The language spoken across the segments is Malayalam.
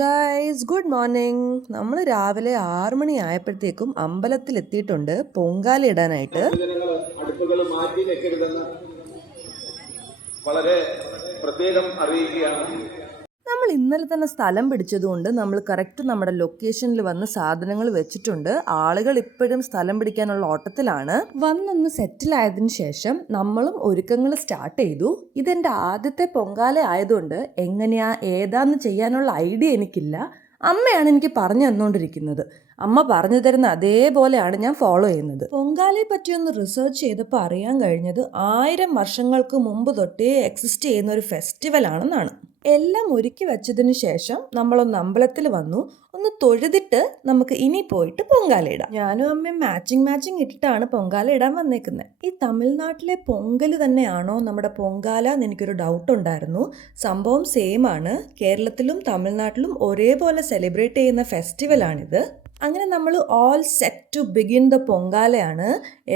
Guys, good morning. നമ്മൾ രാവിലെ 6 മണി ആയപ്പോഴത്തേക്കും അമ്പലത്തിലെത്തിയിട്ടുണ്ട് പൊങ്കാല ഇടാനായിട്ട്. അടുപ്പുകൾ മാറ്റി വെക്കരുതെന്ന് വളരെ പ്രത്യേകം അറിയിക്കുകയാണ്. നമ്മൾ ഇന്നലെ തന്നെ സ്ഥലം പിടിച്ചതുകൊണ്ട് നമ്മൾ കറക്റ്റ് നമ്മുടെ ലൊക്കേഷനിൽ വന്ന് സാധനങ്ങൾ വെച്ചിട്ടുണ്ട്. ആളുകൾ ഇപ്പോഴും സ്ഥലം പിടിക്കാനുള്ള ഓട്ടത്തിലാണ്. വന്നൊന്ന് സെറ്റിലായതിനു ശേഷം നമ്മളും ഒരുക്കങ്ങൾ സ്റ്റാർട്ട് ചെയ്തു. ഇതെൻ്റെ ആദ്യത്തെ പൊങ്കാല ആയതുകൊണ്ട് എങ്ങനെയാ ഏതാന്ന് ചെയ്യാനുള്ള ഐഡിയ എനിക്കില്ല. അമ്മയാണ് എനിക്ക് പറഞ്ഞു തന്നുകൊണ്ടിരിക്കുന്നത്. അമ്മ പറഞ്ഞു തരുന്ന അതേപോലെയാണ് ഞാൻ ഫോളോ ചെയ്യുന്നത്. പൊങ്കാലയെ പറ്റിയൊന്ന് റിസർച്ച് ചെയ്തപ്പോൾ അറിയാൻ കഴിഞ്ഞത് 1000 വർഷങ്ങൾക്ക് മുമ്പ് തൊട്ടേ എക്സിസ്റ്റ് ചെയ്യുന്ന ഒരു ഫെസ്റ്റിവൽ ആണെന്നാണ്. എല്ലാം ഒരുക്കി വെച്ചതിന് ശേഷം നമ്മളൊന്ന് അമ്പലത്തിൽ വന്നു. ഒന്ന് തൊഴുതിട്ട് നമുക്ക് ഇനി പോയിട്ട് പൊങ്കാല ഇടാം. ഞാനും അമ്മയും മാച്ചിങ് ഇട്ടിട്ടാണ് പൊങ്കാല ഇടാൻ വന്നേക്കുന്നത്. ഈ തമിഴ്നാട്ടിലെ പൊങ്കൽ തന്നെയാണോ നമ്മുടെ പൊങ്കാല എന്ന് എനിക്കൊരു ഡൗട്ട് ഉണ്ടായിരുന്നു. സംഭവം സെയിം ആണ്. കേരളത്തിലും തമിഴ്നാട്ടിലും ഒരേപോലെ സെലിബ്രേറ്റ് ചെയ്യുന്ന ഫെസ്റ്റിവലാണിത്. അങ്ങനെ നമ്മൾ all set to begin the പൊങ്കാലയാണ്.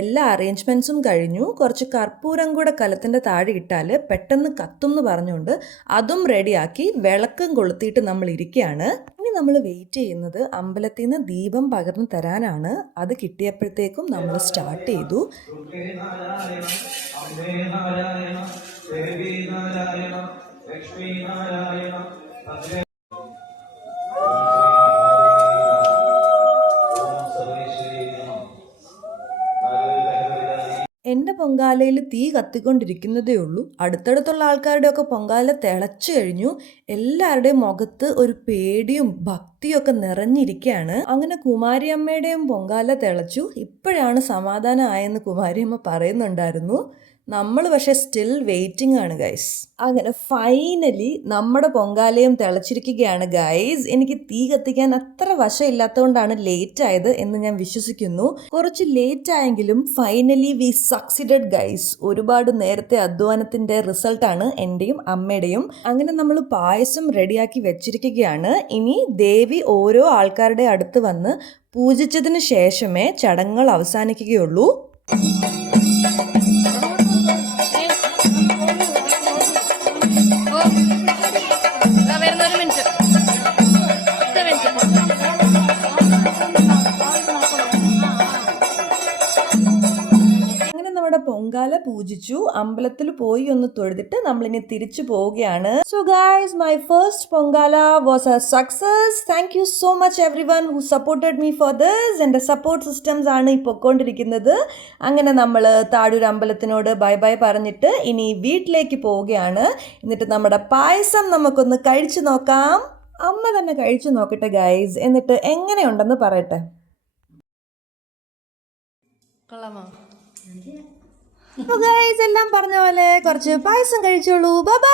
എല്ലാ അറേഞ്ച്മെൻറ്റ്സും കഴിഞ്ഞു. കുറച്ച് കർപ്പൂരം കൂടെ കലത്തിൻ്റെ താഴെ ഇട്ടാൽ പെട്ടെന്ന് കത്തും എന്ന് പറഞ്ഞുകൊണ്ട് അതും റെഡിയാക്കി വിളക്കും കൊളുത്തിയിട്ട് നമ്മൾ ഇരിക്കുകയാണ്. ഇനി നമ്മൾ വെയിറ്റ് ചെയ്യുന്നത് അമ്പലത്തിൽ നിന്ന് ദീപം പകർന്നു തരാനാണ്. അത് കിട്ടിയപ്പോഴത്തേക്കും നമ്മൾ സ്റ്റാർട്ട് ചെയ്തു. എൻ്റെ പൊങ്കാലയിൽ തീ കത്തിക്കൊണ്ടിരിക്കുന്നതേ ഉള്ളൂ. അടുത്തടുത്തുള്ള ആൾക്കാരുടെയൊക്കെ പൊങ്കാല തിളച്ചു കഴിഞ്ഞു. എല്ലാവരുടെയും മുഖത്ത് ഒരു പേടിയും ഭക്തിയും ഒക്കെ നിറഞ്ഞിരിക്കുകയാണ്. അങ്ങനെ കുമാരിയമ്മയുടെയും പൊങ്കാല തിളച്ചു. ഇപ്പോഴാണ് സമാധാനം ആയെന്ന് കുമാരിയമ്മ പറയുന്നുണ്ടായിരുന്നു. നമ്മൾ പക്ഷേ സ്റ്റിൽ വെയിറ്റിംഗ് ആണ് ഗൈസ്. അങ്ങനെ ഫൈനലി നമ്മുടെ പൊങ്കാലയും തിളച്ചിരിക്കുകയാണ് ഗൈസ്. എനിക്ക് തീ കത്തിക്കാൻ അത്ര വശമില്ലാത്തതുകൊണ്ടാണ് ലേറ്റ് ആയത് എന്ന് ഞാൻ വിശ്വസിക്കുന്നു. കുറച്ച് ലേറ്റ് ആയെങ്കിലും ഫൈനലി വി സക്സീഡഡ് ഗൈസ്. ഒരുപാട് നേരത്തെ അധ്വാനത്തിന്റെ റിസൾട്ടാണ് എൻ്റെയും അമ്മയുടെയും. അങ്ങനെ നമ്മൾ പായസം റെഡിയാക്കി വെച്ചിരിക്കുകയാണ്. ഇനി ദേവി ഓരോ ആൾക്കാരുടെ അടുത്ത് വന്ന് പൂജിച്ചതിന് ശേഷമേ ചടങ്ങുകൾ അവസാനിക്കുകയുള്ളൂ. നമ്മുടെ പൊങ്കാല പൂജിച്ചു. അമ്പലത്തിൽ പോയി ഒന്ന് തൊഴുതിട്ട് നമ്മളിനി തിരിച്ചു പോവുകയാണ്. So guys, my first Pongala was A success. Thank you so much everyone who supported me for this. എൻ്റെ സപ്പോർട്ട് സിസ്റ്റംസ് ആണ് ഈ പൊയ്ക്കൊണ്ടിരിക്കുന്നത്. അങ്ങനെ നമ്മൾ താഴൂർ അമ്പലത്തിനോട് ബൈ ബൈ പറഞ്ഞിട്ട് ഇനി വീട്ടിലേക്ക് പോവുകയാണ്. എന്നിട്ട് നമ്മുടെ പായസം നമുക്കൊന്ന് കഴിച്ചു നോക്കാം. അമ്മ തന്നെ കഴിച്ചു നോക്കട്ടെ ഗൈസ്, എന്നിട്ട് എങ്ങനെയുണ്ടെന്ന് പറയട്ടെ. കൊള്ളാമോ? ഗൈസ്, എല്ലാം പറഞ്ഞ പോലെ കുറച്ച് പായസം കഴിച്ചോളൂ. Bye bye.